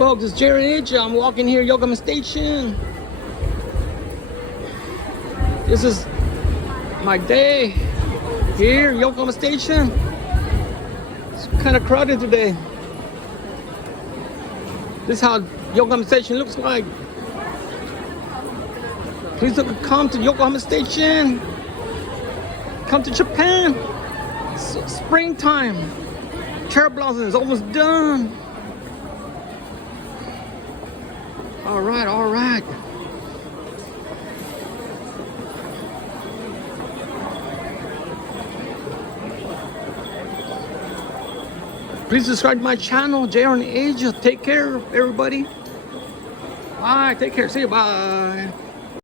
Folks, it's Jerry H. I'm walking here, Yokohama Station. This is my day here, Yokohama Station. It's kind of crowded today. This is how Yokohama Station looks like. Please come to Yokohama Station. Come to Japan. It's springtime. Cherry blossom is almost done. All right, all right. Please subscribe to my channel, JR in Asia. Take care, everybody. Bye. Take care. See you. Bye.